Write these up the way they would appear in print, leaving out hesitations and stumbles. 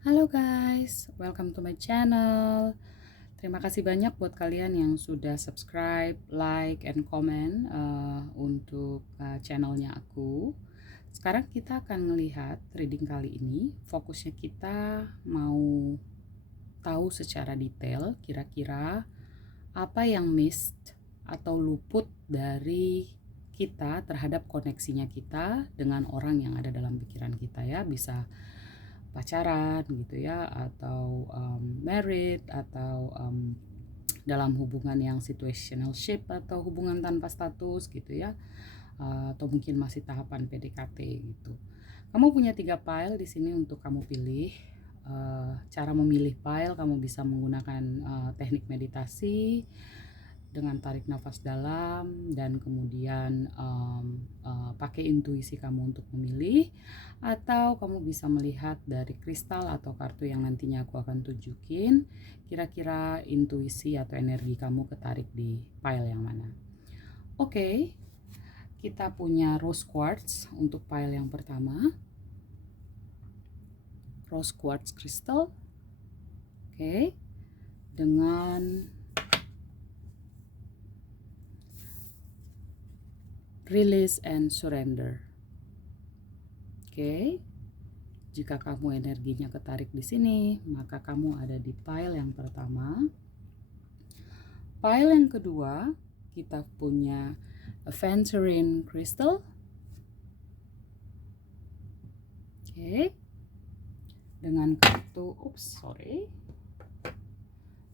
Halo guys, welcome to my channel. Terima kasih banyak buat kalian yang sudah subscribe, like, and comment untuk channelnya aku. Sekarang kita akan melihat reading kali ini. Fokusnya kita mau tahu secara detail kira-kira apa yang missed atau luput dari kita terhadap koneksinya kita dengan orang yang ada dalam pikiran kita ya. Bisa pacaran gitu ya, atau married, atau dalam hubungan yang situationship atau hubungan tanpa status gitu ya, atau mungkin masih tahapan PDKT gitu. Kamu punya 3 file di sini untuk kamu pilih. Cara memilih file kamu bisa menggunakan teknik meditasi dengan tarik nafas dalam dan kemudian pakai intuisi kamu untuk memilih, atau kamu bisa melihat dari kristal atau kartu yang nantinya aku akan tunjukin kira-kira intuisi atau energi kamu ketarik di file yang mana. Oke, kita punya rose quartz untuk file yang pertama, rose quartz crystal. Oke, dengan release and surrender. Oke, jika kamu energinya ketarik di sini, maka kamu ada di file yang pertama. File yang kedua, kita punya aventurine crystal. Oke, dengan kartu,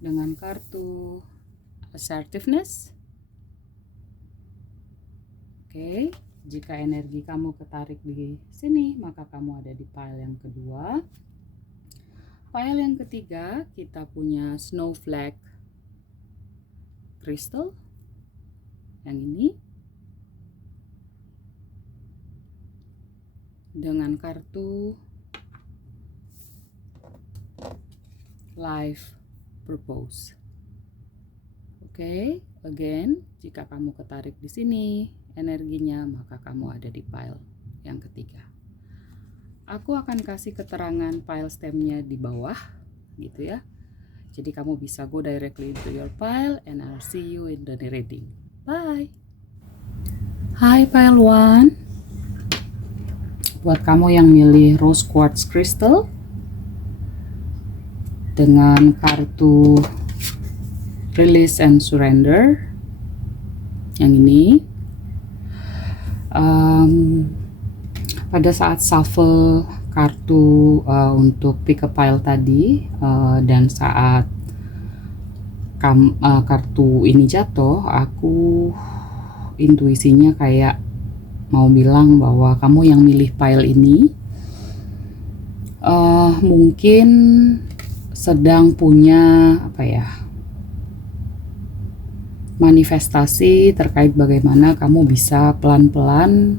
dengan kartu assertiveness. Oke, jika energi kamu ketarik di sini, maka kamu ada di file yang kedua. File yang ketiga, kita punya snowflake crystal. Yang ini. Dengan kartu life purpose. Oke, again, jika kamu ketarik di sini energinya, maka kamu ada di file yang ketiga. Aku akan kasih keterangan file stemnya di bawah gitu ya. Jadi kamu bisa go directly into your file and I'll see you in the reading. Bye. Hai file 1. Buat kamu yang milih rose quartz crystal dengan kartu release and surrender yang ini, pada saat shuffle kartu untuk pick a pile tadi, dan saat kartu ini jatuh, aku intuisinya kayak mau bilang bahwa kamu yang milih pile ini mungkin sedang punya manifestasi terkait bagaimana kamu bisa pelan-pelan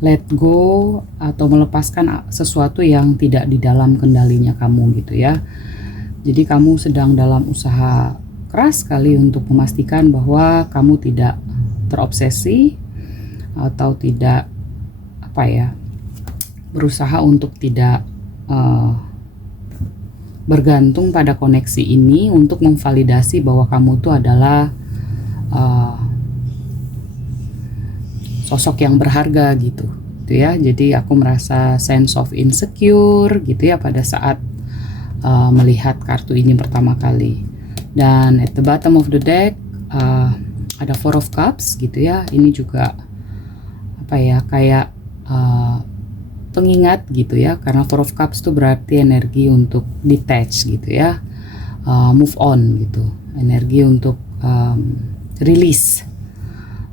let go atau melepaskan sesuatu yang tidak di dalam kendalinya kamu gitu ya. Jadi kamu sedang dalam usaha keras sekali untuk memastikan bahwa kamu tidak terobsesi atau tidak berusaha untuk tidak bergantung pada koneksi ini untuk memvalidasi bahwa kamu itu adalah sosok yang berharga gitu ya. Jadi aku merasa sense of insecure gitu ya pada saat melihat kartu ini pertama kali. Dan at the bottom of the deck ada Four of Cups gitu ya. Ini juga kayak pengingat gitu ya, karena Four of Cups itu berarti energi untuk detach gitu ya, move on gitu, energi untuk release,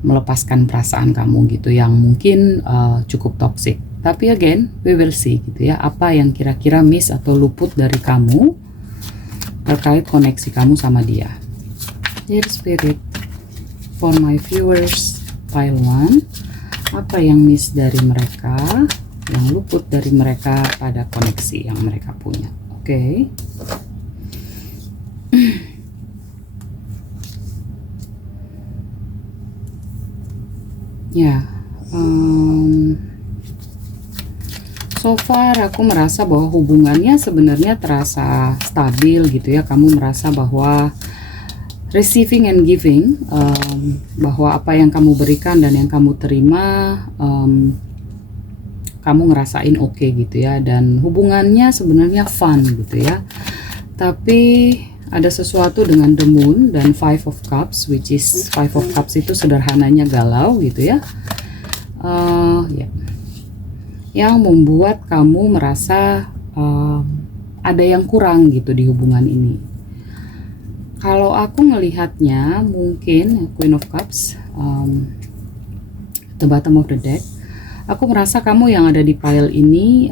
melepaskan perasaan kamu gitu yang mungkin cukup toxic. Tapi again, we will see gitu ya, apa yang kira-kira miss atau luput dari kamu terkait koneksi kamu sama dia. Dear Spirit, for my viewers pile 1, apa yang miss dari mereka, yang luput dari mereka pada koneksi yang mereka punya. Oke. Ya, So far aku merasa bahwa hubungannya sebenarnya terasa stabil gitu ya. Kamu merasa bahwa receiving and giving, bahwa apa yang kamu berikan dan yang kamu terima, kamu ngerasain oke gitu ya. Dan hubungannya sebenarnya fun gitu ya. Tapi ada sesuatu dengan the moon dan five of cups, which is five of cups itu sederhananya galau gitu ya. Ya. Yang membuat kamu merasa ada yang kurang gitu di hubungan ini. Kalau aku ngelihatnya mungkin Queen of Cups, the bottom of the deck, aku merasa kamu yang ada di pile ini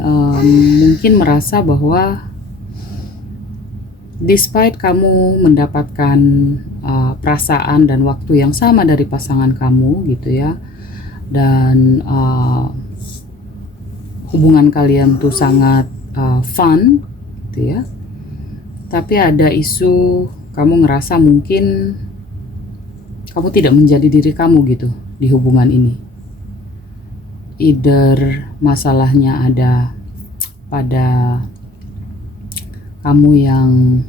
mungkin merasa bahwa despite kamu mendapatkan perasaan dan waktu yang sama dari pasangan kamu gitu ya, dan hubungan kalian tuh sangat fun gitu ya, tapi ada isu kamu ngerasa mungkin kamu tidak menjadi diri kamu gitu di hubungan ini. Either masalahnya ada pada kamu yang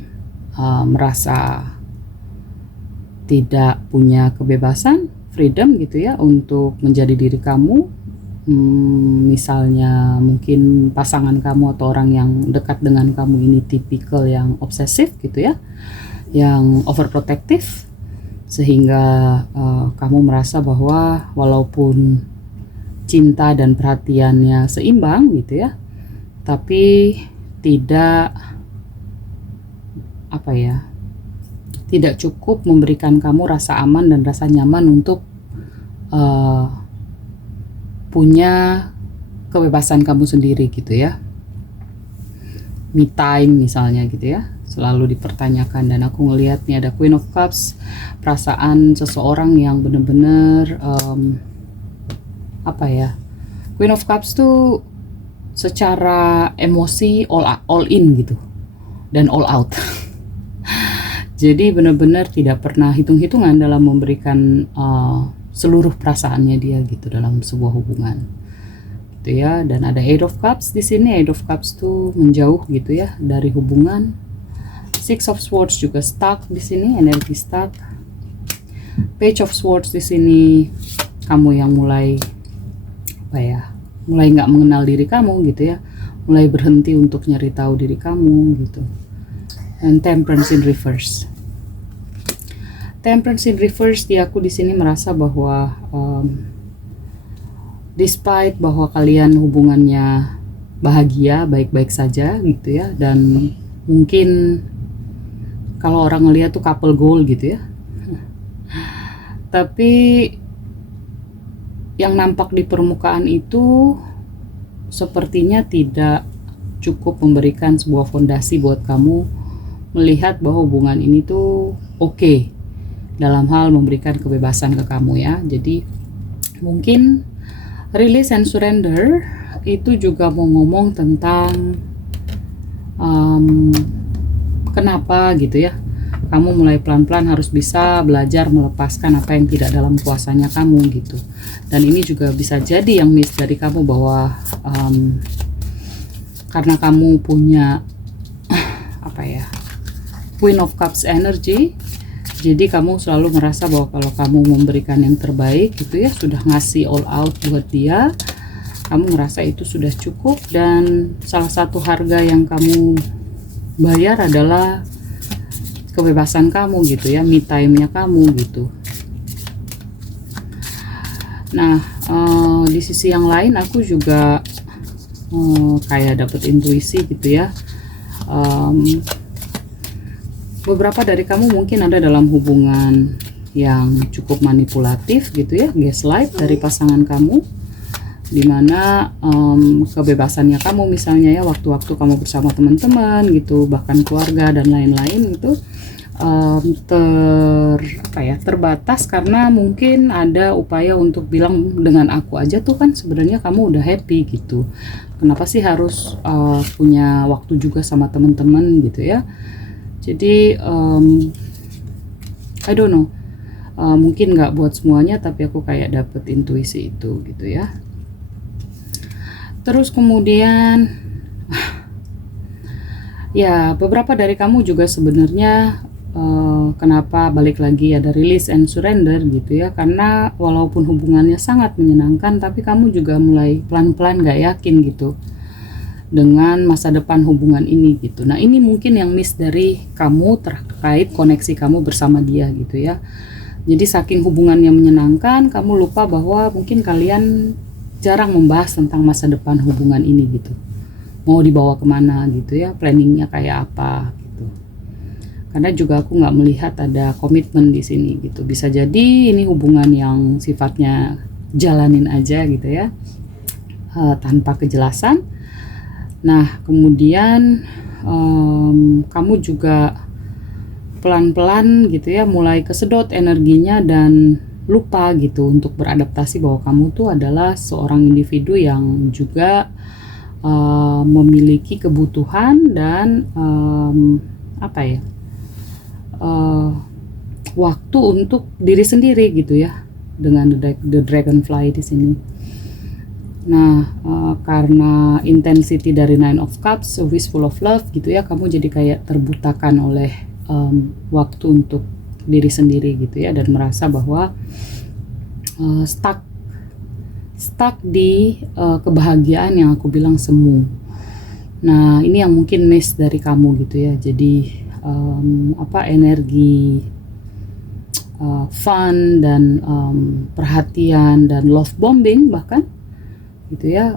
merasa tidak punya kebebasan, freedom gitu ya, untuk menjadi diri kamu. Misalnya mungkin pasangan kamu atau orang yang dekat dengan kamu ini tipikal yang obsesif gitu ya, yang overprotective, sehingga kamu merasa bahwa walaupun cinta dan perhatiannya seimbang gitu ya, tapi tidak tidak cukup memberikan kamu rasa aman dan rasa nyaman untuk punya kebebasan kamu sendiri gitu ya. Me time misalnya gitu ya, selalu dipertanyakan. Dan aku ngelihat nih ada Queen of Cups, perasaan seseorang yang bener-bener Queen of Cups tuh secara emosi all in gitu dan all out. Jadi benar-benar tidak pernah hitung-hitungan dalam memberikan seluruh perasaannya dia gitu dalam sebuah hubungan gitu ya. Dan ada Eight of Cups di sini. Eight of Cups tuh menjauh gitu ya dari hubungan. Six of Swords juga stuck di sini, energi stuck. Page of Swords di sini, kamu yang mulai mulai nggak mengenal diri kamu gitu ya, mulai berhenti untuk nyari tahu diri kamu gitu. And Temperance in reverse. Temperance in reverse di aku di sini merasa bahwa despite bahwa kalian hubungannya bahagia, baik-baik saja gitu ya, dan mungkin kalau orang ngeliat tuh couple goal gitu ya, tapi yang nampak di permukaan itu sepertinya tidak cukup memberikan sebuah fondasi buat kamu melihat bahwa hubungan ini tuh oke dalam hal memberikan kebebasan ke kamu ya. Jadi mungkin release and surrender itu juga mau ngomong tentang kenapa gitu ya, kamu mulai pelan-pelan harus bisa belajar melepaskan apa yang tidak dalam kuasanya kamu gitu. Dan ini juga bisa jadi yang miss dari kamu, bahwa karena kamu punya Queen of Cups energy, jadi kamu selalu merasa bahwa kalau kamu memberikan yang terbaik gitu ya, sudah ngasih all out buat dia, kamu ngerasa itu sudah cukup. Dan salah satu harga yang kamu bayar adalah kebebasan kamu gitu ya, me time-nya kamu gitu. Nah, di sisi yang lain aku juga kayak dapet intuisi gitu ya. Beberapa dari kamu mungkin ada dalam hubungan yang cukup manipulatif gitu ya, gaslight dari pasangan kamu, dimana kebebasannya kamu misalnya ya, waktu-waktu kamu bersama teman-teman gitu, bahkan keluarga dan lain-lain itu terbatas karena mungkin ada upaya untuk bilang, dengan aku aja tuh kan sebenarnya kamu udah happy gitu, kenapa sih harus punya waktu juga sama teman-teman gitu ya. Jadi I don't know, mungkin nggak buat semuanya, tapi aku kayak dapet intuisi itu gitu ya. Terus kemudian ya beberapa dari kamu juga sebenarnya kenapa balik lagi ada release and surrender gitu ya, karena walaupun hubungannya sangat menyenangkan tapi kamu juga mulai pelan-pelan gak yakin gitu dengan masa depan hubungan ini gitu. Nah ini mungkin yang miss dari kamu terkait koneksi kamu bersama dia gitu ya. Jadi saking hubungannya menyenangkan, kamu lupa bahwa mungkin kalian jarang membahas tentang masa depan hubungan ini gitu. Mau dibawa kemana gitu ya, planningnya kayak apa gitu. Karena juga aku nggak melihat ada komitmen di sini gitu. Bisa jadi ini hubungan yang sifatnya jalanin aja gitu ya, tanpa kejelasan. Nah kemudian kamu juga pelan-pelan gitu ya mulai kesedot energinya dan lupa gitu untuk beradaptasi bahwa kamu tuh adalah seorang individu yang juga memiliki kebutuhan dan waktu untuk diri sendiri gitu ya, dengan the dragonfly di sini. Nah karena intensity dari Nine of Cups, a wishful of love gitu ya, kamu jadi kayak terbutakan oleh waktu untuk diri sendiri gitu ya, dan merasa bahwa stuck di kebahagiaan yang aku bilang semu. Nah ini yang mungkin miss dari kamu gitu ya. Jadi energi fun dan perhatian dan love bombing bahkan gitu ya,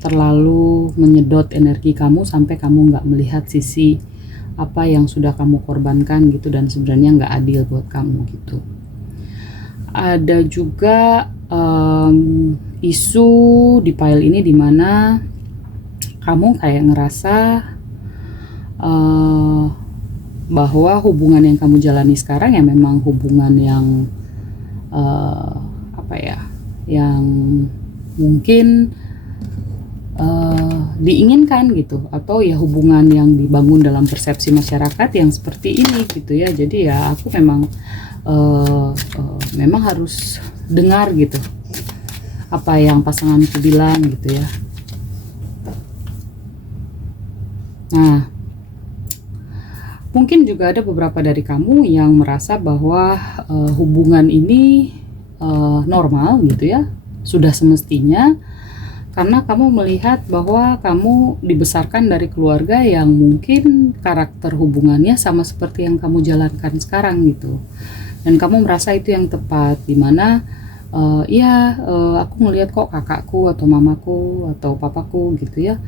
terlalu menyedot energi kamu sampai kamu nggak melihat sisi apa yang sudah kamu korbankan gitu, dan sebenarnya nggak adil buat kamu gitu. Ada juga isu di pile ini dimana kamu kayak ngerasa bahwa hubungan yang kamu jalani sekarang ya memang hubungan yang yang mungkin diinginkan gitu, atau ya hubungan yang dibangun dalam persepsi masyarakat yang seperti ini gitu ya. Jadi ya aku memang harus dengar gitu apa yang pasanganku bilang gitu ya. Nah mungkin juga ada beberapa dari kamu yang merasa bahwa hubungan ini normal gitu ya, sudah semestinya, karena kamu melihat bahwa kamu dibesarkan dari keluarga yang mungkin karakter hubungannya sama seperti yang kamu jalankan sekarang gitu, dan kamu merasa itu yang tepat, dimana aku ngelihat kok kakakku atau mamaku atau papaku gitu ya,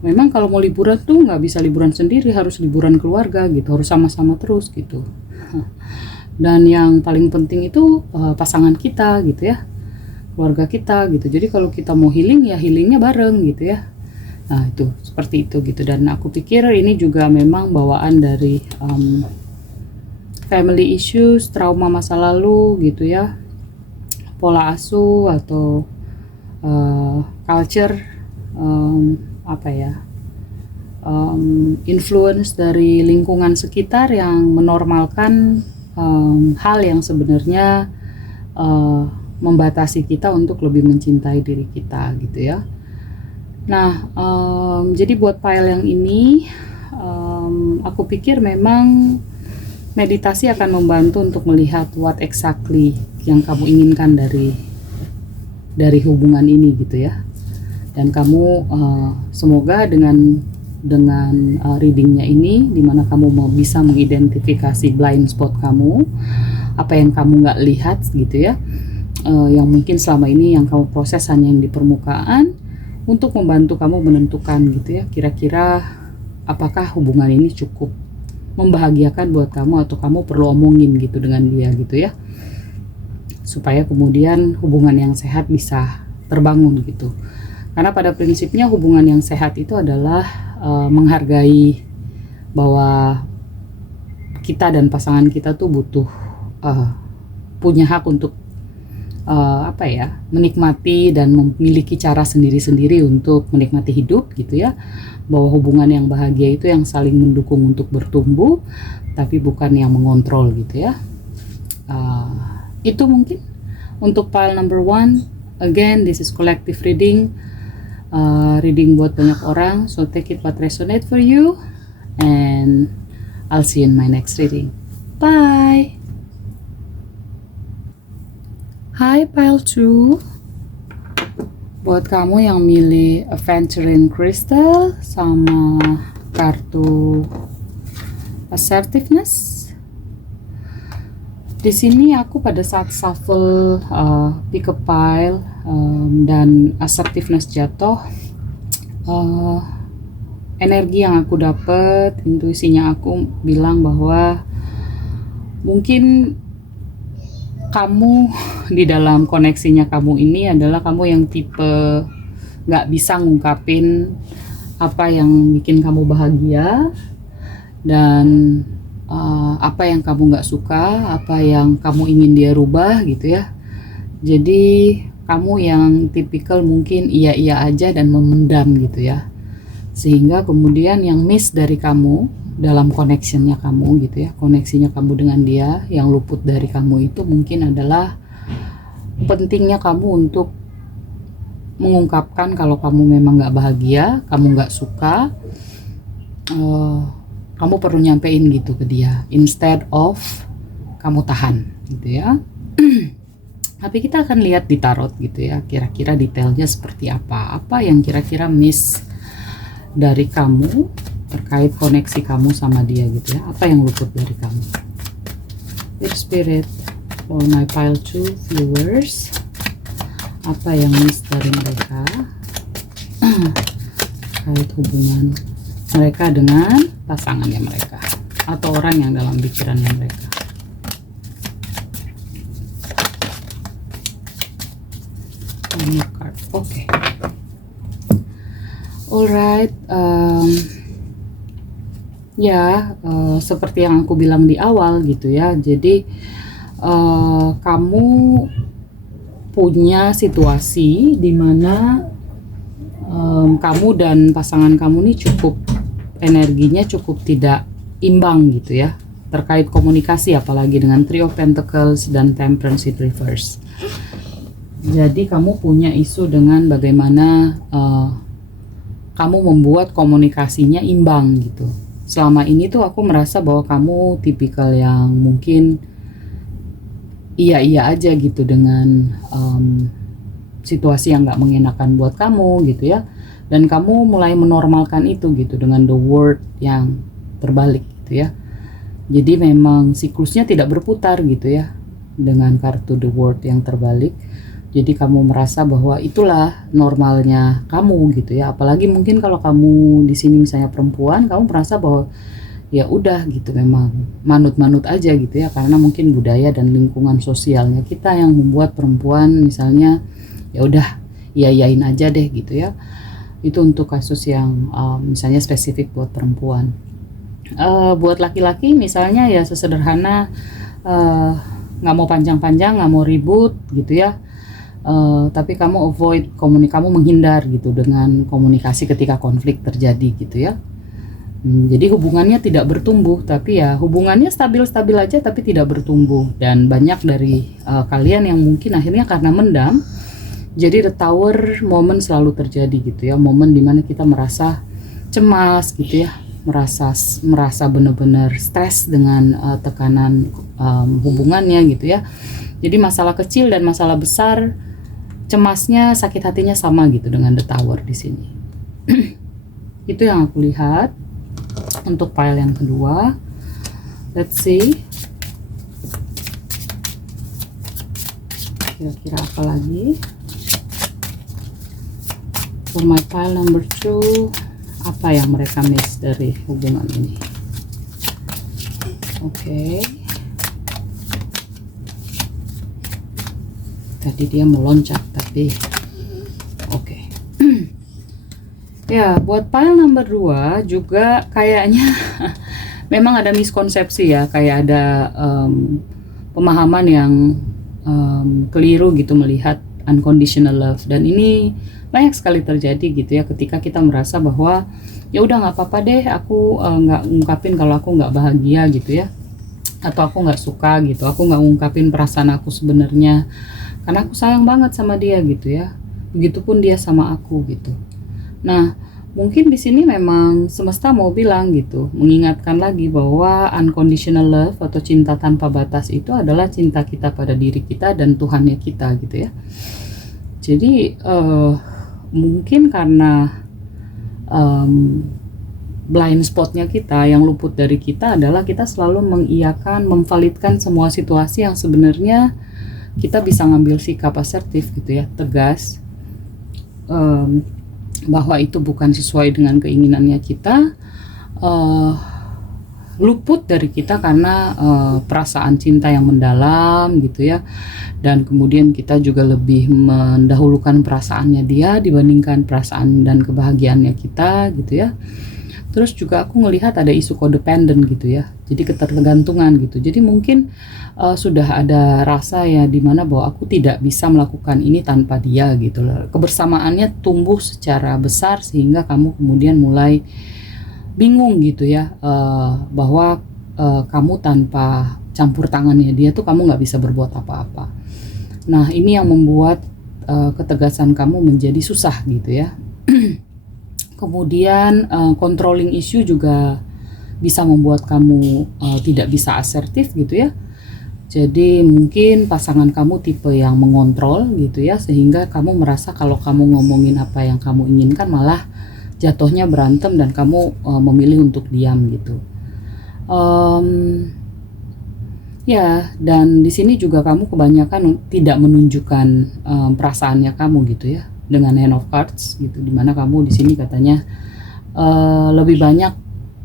memang kalau mau liburan tuh nggak bisa liburan sendiri, harus liburan keluarga gitu, harus sama-sama terus gitu. Dan yang paling penting itu pasangan kita gitu ya, keluarga kita gitu. Jadi kalau kita mau healing ya healingnya bareng gitu ya. Nah itu seperti itu gitu. Dan aku pikir ini juga memang bawaan dari family issues, trauma masa lalu gitu ya, pola asuh atau culture, influence dari lingkungan sekitar yang menormalkan hal yang sebenarnya membatasi kita untuk lebih mencintai diri kita gitu ya. Nah jadi buat file yang ini aku pikir memang meditasi akan membantu untuk melihat what exactly yang kamu inginkan dari hubungan ini gitu ya. Dan kamu semoga dengan readingnya ini, dimana kamu mau bisa mengidentifikasi blind spot kamu, apa yang kamu nggak lihat gitu ya, yang mungkin selama ini yang kamu proses hanya yang di permukaan, untuk membantu kamu menentukan gitu ya, kira-kira apakah hubungan ini cukup membahagiakan buat kamu atau kamu perlu omongin gitu dengan dia gitu ya, supaya kemudian hubungan yang sehat bisa terbangun gitu. Karena pada prinsipnya hubungan yang sehat itu adalah menghargai bahwa kita dan pasangan kita tuh butuh punya hak untuk menikmati dan memiliki cara sendiri-sendiri untuk menikmati hidup gitu ya. Bahwa hubungan yang bahagia itu yang saling mendukung untuk bertumbuh, tapi bukan yang mengontrol gitu ya. Itu mungkin untuk pile number 1. Again, this is collective reading, reading buat banyak orang, so take it what resonate for you, and I'll see you in my next reading. Bye! Hai Pile 2, buat kamu yang milih Aventurine Crystal sama kartu Assertiveness. Di sini aku pada saat shuffle pick a pile dan Assertiveness jatuh, energi yang aku dapat, intuisinya aku bilang bahwa mungkin kamu di dalam koneksinya kamu ini adalah kamu yang tipe nggak bisa ngungkapin apa yang bikin kamu bahagia dan apa yang kamu nggak suka, apa yang kamu ingin dia rubah gitu ya. Jadi kamu yang tipikal mungkin iya-iya aja dan memendam gitu ya. Sehingga kemudian yang miss dari kamu dalam connectionnya kamu gitu ya, koneksinya kamu dengan dia, yang luput dari kamu itu mungkin adalah pentingnya kamu untuk mengungkapkan kalau kamu memang nggak bahagia, kamu nggak suka, kamu perlu nyampein gitu ke dia instead of kamu tahan gitu ya. Tapi kita akan lihat di tarot gitu ya, kira-kira detailnya seperti apa yang kira-kira miss dari kamu terkait koneksi kamu sama dia gitu ya, apa yang luput dari kamu. Dear Spirit, for my pile 2 viewers, apa yang miss dari mereka terkait hubungan mereka dengan pasangannya mereka atau orang yang dalam pikirannya mereka. Oke. Alright, seperti yang aku bilang di awal gitu ya. Jadi kamu punya situasi di mana kamu dan pasangan kamu ini cukup energinya cukup tidak imbang gitu ya, terkait komunikasi, apalagi dengan Three of Pentacles dan Temperance in reverse. Jadi kamu punya isu dengan bagaimana kamu membuat komunikasinya imbang gitu. Selama ini tuh aku merasa bahwa kamu tipikal yang mungkin iya-iya aja gitu dengan situasi yang gak mengenakan buat kamu gitu ya. Dan kamu mulai menormalkan itu gitu dengan the word yang terbalik gitu ya. Jadi memang siklusnya tidak berputar gitu ya dengan kartu the word yang terbalik. Jadi kamu merasa bahwa itulah normalnya kamu gitu ya. Apalagi mungkin kalau kamu di sini misalnya perempuan, kamu merasa bahwa ya udah gitu, memang manut-manut aja gitu ya, karena mungkin budaya dan lingkungan sosialnya kita yang membuat perempuan misalnya ya udah iya-iyain aja deh gitu ya. Itu untuk kasus yang misalnya spesifik buat perempuan. Buat laki-laki misalnya ya sesederhana nggak mau panjang-panjang, nggak mau ribut gitu ya. Tapi kamu avoid kamu menghindar gitu dengan komunikasi ketika konflik terjadi gitu ya. Jadi hubungannya tidak bertumbuh, tapi ya hubungannya stabil-stabil aja tapi tidak bertumbuh. Dan banyak dari kalian yang mungkin akhirnya karena mendam, jadi the tower moment selalu terjadi gitu ya, momen dimana kita merasa cemas gitu ya, merasa benar-benar stres dengan tekanan hubungannya gitu ya. Jadi masalah kecil dan masalah besar, cemasnya, sakit hatinya sama gitu dengan the tower di sini. Itu yang aku lihat untuk pile yang kedua. Let's see kira-kira apa lagi. For my pile number 2, apa yang mereka miss dari hubungan ini? Oke. Tadi dia meloncat tapi oke. Ya, buat pile number 2 juga kayaknya memang ada miskonsepsi ya, kayak ada pemahaman yang keliru gitu melihat unconditional love, dan ini banyak sekali terjadi gitu ya ketika kita merasa bahwa ya udah nggak apa-apa deh aku nggak ngungkapin kalau aku nggak bahagia gitu ya, atau aku nggak suka gitu, aku nggak ngungkapin perasaan aku sebenarnya karena aku sayang banget sama dia gitu ya. Begitupun dia sama aku gitu. Nah, mungkin di sini memang semesta mau bilang gitu, mengingatkan lagi bahwa unconditional love atau cinta tanpa batas itu adalah cinta kita pada diri kita dan Tuhannya kita gitu ya. Jadi mungkin karena blind spotnya kita, yang luput dari kita adalah kita selalu mengiyakan, memvalidkan semua situasi yang sebenarnya kita bisa ngambil sikap asertif gitu ya, tegas, bahwa itu bukan sesuai dengan keinginannya kita, luput dari kita karena perasaan cinta yang mendalam gitu ya, dan kemudian kita juga lebih mendahulukan perasaannya dia dibandingkan perasaan dan kebahagiaannya kita gitu ya. Terus juga aku ngelihat ada isu codependent gitu ya, jadi ketergantungan gitu. Jadi mungkin sudah ada rasa ya dimana bahwa aku tidak bisa melakukan ini tanpa dia gitu loh. Kebersamaannya tumbuh secara besar sehingga kamu kemudian mulai bingung gitu ya, bahwa kamu tanpa campur tangannya dia tuh kamu nggak bisa berbuat apa-apa. Nah ini yang membuat ketegasan kamu menjadi susah gitu ya. Kemudian controlling issue juga bisa membuat kamu tidak bisa asertif gitu ya. Jadi mungkin pasangan kamu tipe yang mengontrol gitu ya, sehingga kamu merasa kalau kamu ngomongin apa yang kamu inginkan malah jatuhnya berantem dan kamu memilih untuk diam gitu. Ya, dan di sini juga kamu kebanyakan tidak menunjukkan perasaannya kamu gitu ya, dengan hand of cards gitu, dimana kamu di sini katanya lebih banyak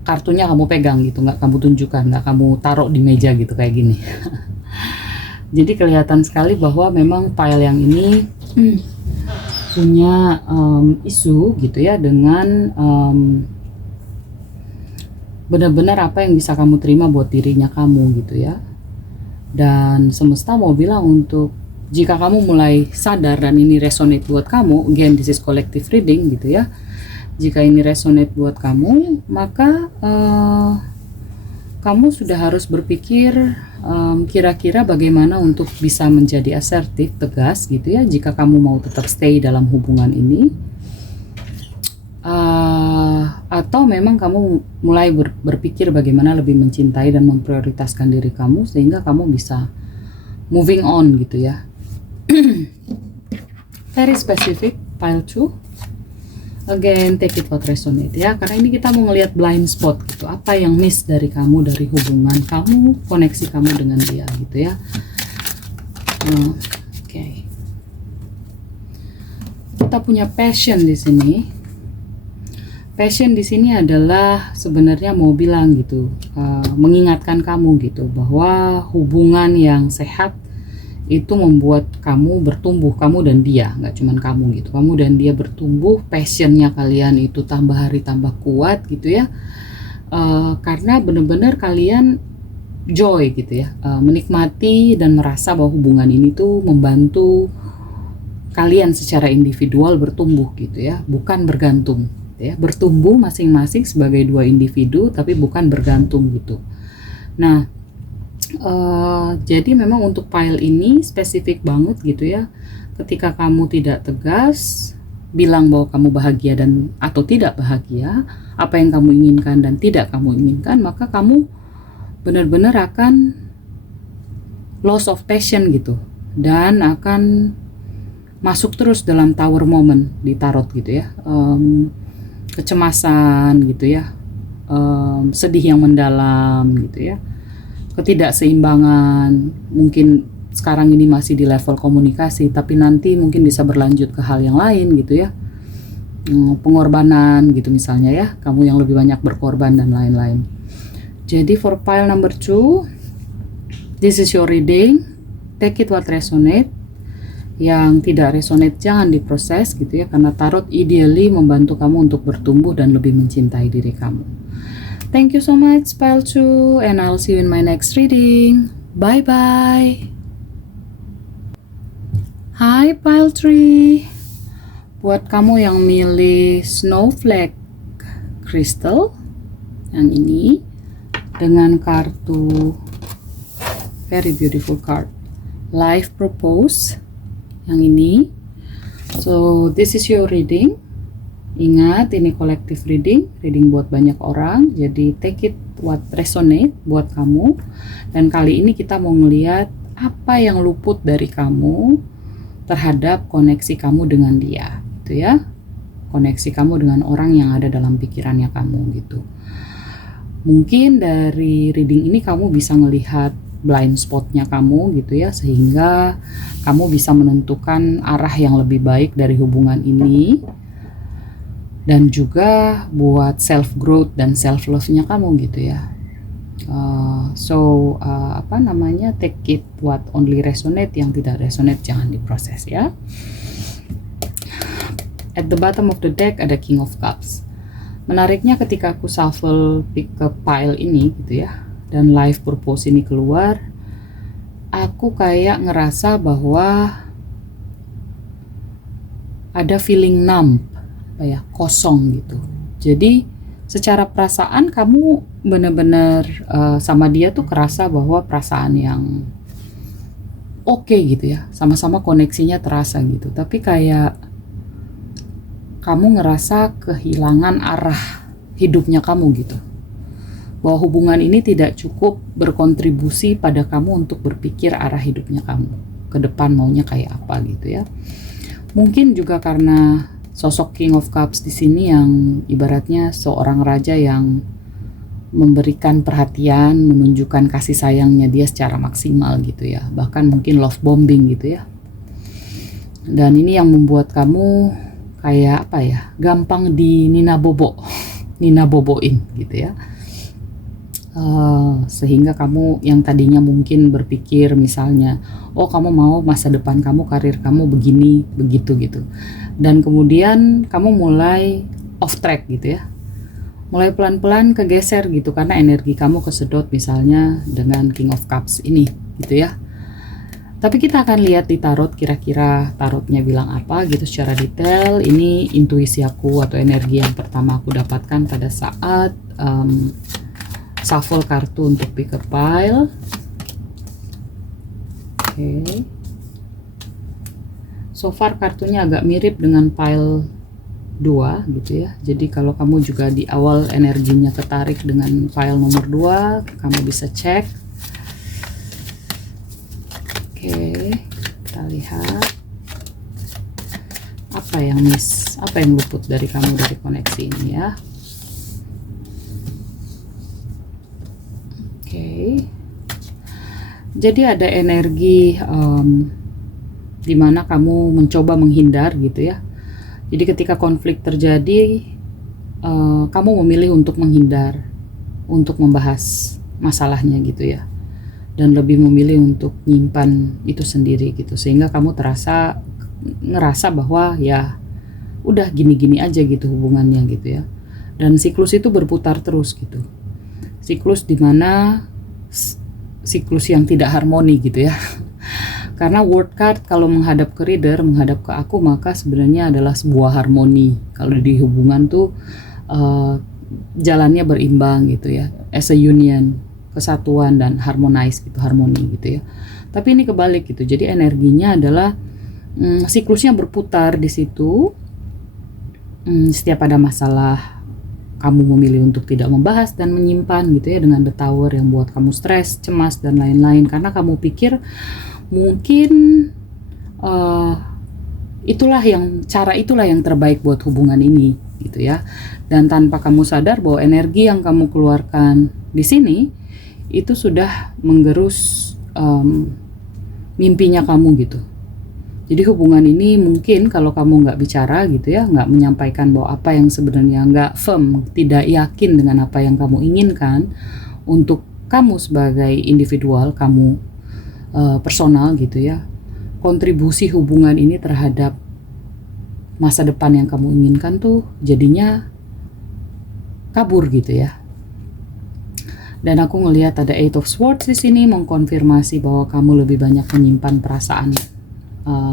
kartunya kamu pegang gitu, nggak kamu tunjukkan, nggak kamu taruh di meja gitu kayak gini. Jadi kelihatan sekali bahwa memang pile yang ini punya isu gitu ya dengan benar-benar apa yang bisa kamu terima buat dirinya kamu gitu ya. Dan semesta mau bilang untuk jika kamu mulai sadar dan ini resonate buat kamu, again this is collective reading gitu ya. Jika ini resonate buat kamu, maka kamu sudah harus berpikir kira-kira bagaimana untuk bisa menjadi asertif, tegas gitu ya, jika kamu mau tetap stay dalam hubungan ini. Atau memang kamu mulai berpikir bagaimana lebih mencintai dan memprioritaskan diri kamu sehingga kamu bisa moving on gitu ya. Very specific, pile 2. Again, take it what resonate ya, karena ini kita mau ngelihat blind spot gitu, apa yang miss dari kamu, dari hubungan kamu, koneksi kamu dengan dia gitu ya. Oke. Kita punya passion di sini. Passion di sini adalah sebenarnya mau bilang gitu, mengingatkan kamu gitu bahwa hubungan yang sehat itu membuat kamu bertumbuh, kamu dan dia, nggak cuman kamu gitu, kamu dan dia bertumbuh, passionnya kalian itu tambah hari tambah kuat gitu ya, karena benar-benar kalian joy gitu ya, menikmati dan merasa bahwa hubungan ini tuh membantu kalian secara individual bertumbuh gitu ya, bukan bergantung ya, bertumbuh masing-masing sebagai dua individu tapi bukan bergantung gitu. Nah jadi memang untuk pile ini spesifik banget gitu ya, ketika kamu tidak tegas bilang bahwa kamu bahagia dan atau tidak bahagia, apa yang kamu inginkan dan tidak kamu inginkan, maka kamu benar-benar akan loss of passion gitu, dan akan masuk terus dalam tower moment di tarot gitu ya, kecemasan gitu ya, sedih yang mendalam gitu ya, ketidakseimbangan. Mungkin sekarang ini masih di level komunikasi, tapi nanti mungkin bisa berlanjut ke hal yang lain gitu ya, pengorbanan gitu misalnya ya, kamu yang lebih banyak berkorban dan lain-lain. Jadi for pile number 2, this is your reading, take it what resonate. Yang tidak resonate jangan diproses gitu ya, karena tarot ideally membantu kamu untuk bertumbuh dan lebih mencintai diri kamu. Thank you so much pile 2, and I'll see you in my next reading. Bye bye. Hi pile 3, buat kamu yang milih snowflake crystal yang ini dengan kartu very beautiful card, life purpose, yang ini. So this is your reading. Ingat, ini collective reading buat banyak orang. Jadi take it what resonate buat kamu. Dan kali ini kita mau ngeliat apa yang luput dari kamu terhadap koneksi kamu dengan dia, gitu ya. Koneksi kamu dengan orang yang ada dalam pikirannya kamu, gitu. Mungkin dari reading ini kamu bisa ngelihat blind spotnya kamu, gitu ya, sehingga kamu bisa menentukan arah yang lebih baik dari hubungan ini, dan juga buat self growth dan self love-nya kamu, gitu ya. Take it what only resonate, yang tidak resonate jangan diproses ya. At the bottom of the deck ada King of Cups. Menariknya ketika aku shuffle pick up pile ini, gitu ya, dan life purpose ini keluar, aku kayak ngerasa bahwa ada feeling numb, kosong gitu. Jadi secara perasaan kamu bener-bener sama dia tuh kerasa bahwa perasaan yang oke gitu ya, sama-sama koneksinya terasa gitu. Tapi kayak kamu ngerasa kehilangan arah hidupnya kamu gitu. Bahwa hubungan ini tidak cukup berkontribusi pada kamu untuk berpikir arah hidupnya kamu ke depan maunya kayak apa gitu ya. Mungkin juga karena sosok King of Cups di sini yang ibaratnya seorang raja yang memberikan perhatian, menunjukkan kasih sayangnya dia secara maksimal gitu ya. Bahkan mungkin love bombing gitu ya. Dan ini yang membuat kamu kayak gampang nina-boboin gitu ya. Sehingga kamu yang tadinya mungkin berpikir misalnya, oh kamu mau masa depan kamu, karir kamu begini, begitu gitu. Dan kemudian kamu mulai off track gitu ya. Mulai pelan-pelan kegeser gitu karena energi kamu kesedot misalnya dengan King of Cups ini gitu ya. Tapi kita akan lihat di tarot kira-kira tarotnya bilang apa gitu secara detail. Ini intuisi aku atau energi yang pertama aku dapatkan pada saat shuffle kartu untuk pick a pile. Oke. So far kartunya agak mirip dengan pile 2 gitu ya. Jadi kalau kamu juga di awal energinya ketarik dengan pile nomor 2, kamu bisa cek. Oke, kita lihat apa yang luput dari kamu dari koneksi ini ya. Oke. Jadi ada energi di mana kamu mencoba menghindar gitu ya. Jadi ketika konflik terjadi, kamu memilih untuk menghindar, untuk membahas masalahnya gitu ya. Dan lebih memilih untuk nyimpan itu sendiri gitu. Sehingga kamu ngerasa bahwa ya udah gini-gini aja gitu hubungannya gitu ya. Dan siklus itu berputar terus gitu. Siklus dimana siklus yang tidak harmoni gitu ya. Karena word card kalau menghadap ke reader, menghadap ke aku, maka sebenarnya adalah sebuah harmoni. Kalau di hubungan tuh jalannya berimbang gitu ya, as a union, kesatuan dan harmonize gitu, harmoni gitu ya. Tapi ini kebalik gitu. Jadi energinya adalah siklusnya berputar di situ. Setiap ada masalah kamu memilih untuk tidak membahas dan menyimpan gitu ya, dengan the tower yang buat kamu stres, cemas dan lain-lain karena kamu pikir mungkin cara itulah yang terbaik buat hubungan ini gitu ya. Dan tanpa kamu sadar bahwa energi yang kamu keluarkan di sini itu sudah menggerus mimpinya kamu gitu. Jadi hubungan ini mungkin kalau kamu nggak bicara gitu ya, nggak menyampaikan bahwa apa yang sebenarnya nggak firm, tidak yakin dengan apa yang kamu inginkan untuk kamu sebagai individual, kamu personal gitu ya, kontribusi hubungan ini terhadap masa depan yang kamu inginkan tuh jadinya kabur gitu ya. Dan aku ngelihat ada Eight of Swords di sini mengkonfirmasi bahwa kamu lebih banyak menyimpan perasaan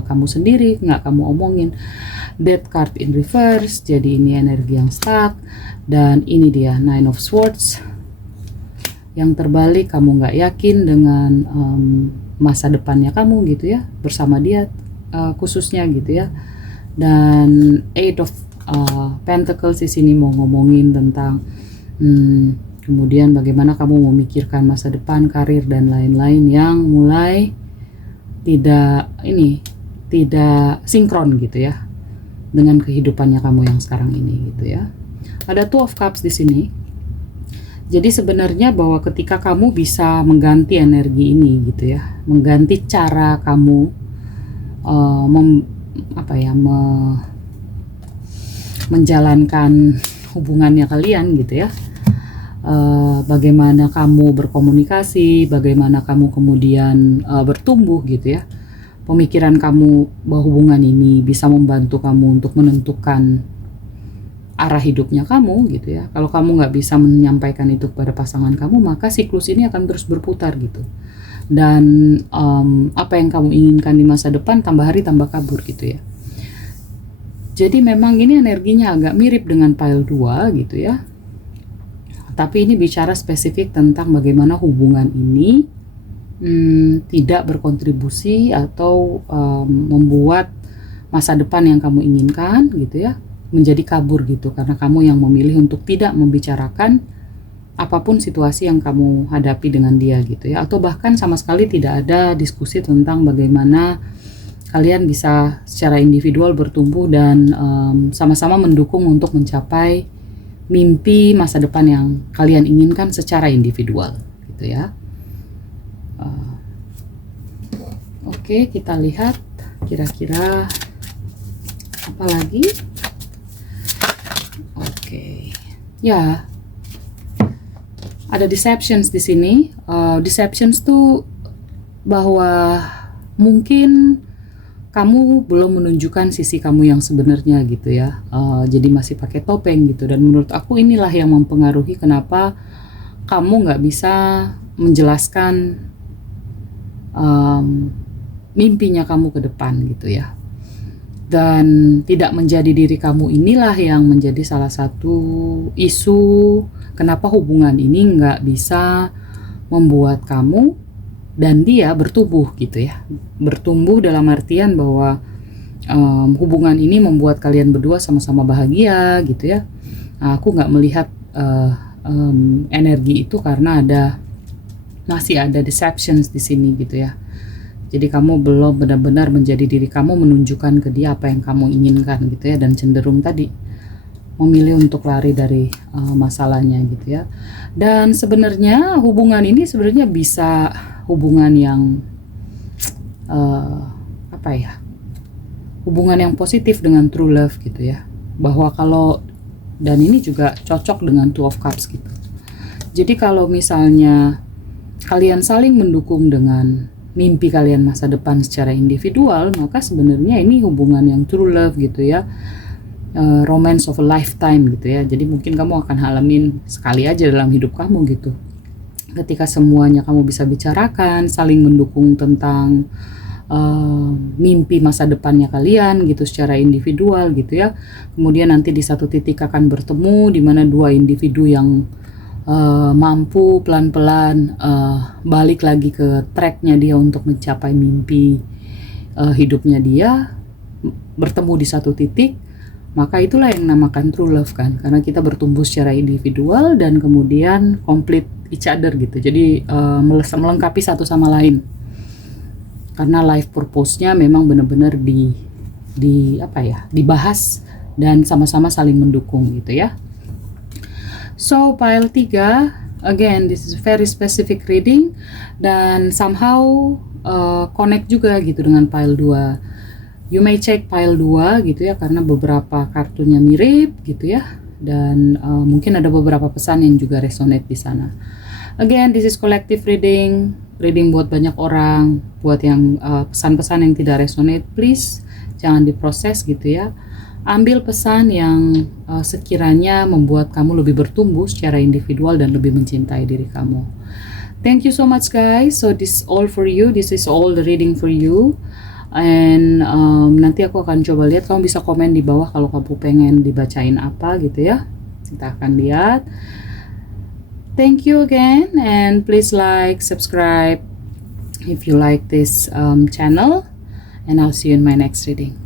kamu sendiri, nggak kamu omongin. Death card in reverse, jadi ini energi yang stuck. Dan ini dia Nine of Swords yang terbalik, kamu nggak yakin dengan masa depannya kamu gitu ya bersama dia, khususnya gitu ya. Dan Eight of Pentacles di sini mau ngomongin tentang kemudian bagaimana kamu memikirkan masa depan, karir dan lain-lain yang mulai tidak sinkron gitu ya dengan kehidupannya kamu yang sekarang ini gitu ya. Ada Two of Cups di sini. Jadi sebenarnya bahwa ketika kamu bisa mengganti energi ini gitu ya, mengganti cara kamu menjalankan hubungannya kalian gitu ya. Bagaimana kamu berkomunikasi, bagaimana kamu kemudian bertumbuh gitu ya. Pemikiran kamu bahwa hubungan ini bisa membantu kamu untuk menentukan arah hidupnya kamu gitu ya. Kalau kamu nggak bisa menyampaikan itu kepada pasangan kamu, maka siklus ini akan terus berputar gitu. Dan apa yang kamu inginkan di masa depan tambah hari tambah kabur gitu ya. Jadi memang ini energinya agak mirip dengan pile 2 gitu ya. Tapi ini bicara spesifik tentang bagaimana hubungan ini tidak berkontribusi atau membuat masa depan yang kamu inginkan gitu ya menjadi kabur gitu, karena kamu yang memilih untuk tidak membicarakan apapun situasi yang kamu hadapi dengan dia gitu ya, atau bahkan sama sekali tidak ada diskusi tentang bagaimana kalian bisa secara individual bertumbuh dan sama-sama mendukung untuk mencapai mimpi masa depan yang kalian inginkan secara individual gitu ya. Oke, kita lihat kira-kira apa lagi. Oke, ya ada deceptions di sini. Deceptions tuh bahwa mungkin kamu belum menunjukkan sisi kamu yang sebenarnya gitu ya. Jadi masih pakai topeng gitu, dan menurut aku inilah yang mempengaruhi kenapa kamu nggak bisa menjelaskan mimpinya kamu ke depan gitu ya. Dan tidak menjadi diri kamu inilah yang menjadi salah satu isu kenapa hubungan ini nggak bisa membuat kamu dan dia bertumbuh gitu ya. Bertumbuh dalam artian bahwa hubungan ini membuat kalian berdua sama-sama bahagia gitu ya. Aku nggak melihat energi itu karena masih ada deceptions di sini gitu ya. Jadi kamu belum benar-benar menjadi diri kamu, menunjukkan ke dia apa yang kamu inginkan gitu ya, dan cenderung tadi memilih untuk lari dari masalahnya gitu ya. Dan sebenarnya hubungan ini sebenarnya bisa hubungan yang hubungan yang positif dengan true love gitu ya. Bahwa kalau, dan ini juga cocok dengan Two of Cups gitu. Jadi kalau misalnya kalian saling mendukung dengan mimpi kalian masa depan secara individual, maka sebenarnya ini hubungan yang true love gitu ya. Romance of a lifetime gitu ya. Jadi mungkin kamu akan halamin sekali aja dalam hidup kamu gitu. Ketika semuanya kamu bisa bicarakan, saling mendukung tentang mimpi masa depannya kalian gitu secara individual gitu ya. Kemudian nanti di satu titik akan bertemu di mana dua individu yang mampu pelan-pelan balik lagi ke tracknya dia untuk mencapai mimpi hidupnya dia, bertemu di satu titik, maka itulah yang namakan true love kan, karena kita bertumbuh secara individual dan kemudian complete each other gitu. Jadi melengkapi satu sama lain, karena life purpose-nya memang benar-benar dibahas dan sama-sama saling mendukung gitu ya. So pile 3, again this is very specific reading dan somehow connect juga gitu dengan pile 2. You may check pile 2 gitu ya, karena beberapa kartunya mirip gitu ya, dan mungkin ada beberapa pesan yang juga resonate di sana. Again this is collective reading buat banyak orang. Buat yang pesan-pesan yang tidak resonate, please jangan diproses gitu ya. Ambil pesan yang sekiranya membuat kamu lebih bertumbuh secara individual dan lebih mencintai diri kamu. Thank you so much guys. So this is all for you. This is all the reading for you. And nanti aku akan coba lihat, kamu bisa komen di bawah kalau kamu pengen dibacain apa gitu ya. Kita akan lihat. Thank you again, and please like, subscribe if you like this channel. and I'll see you in my next reading.